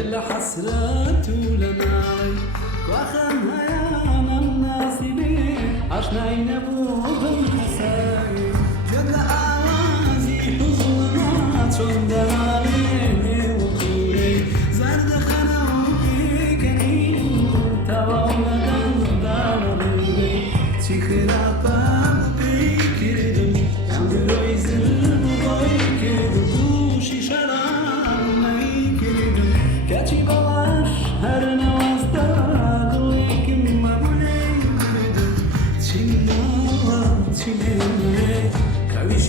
الحسرة لناي وخم هيام الناصبي عشنا ينبوغ الحساي جد آوازي حزنات شندالي وطوري زرد خنوكي كنين تواولدن داري تخرابا بكردم يمروي زلم boy كردم دوشي شراب مي كردم كاتي بلاش هر نوازدا دويكم مبولي كردم تشينا تشينا كويش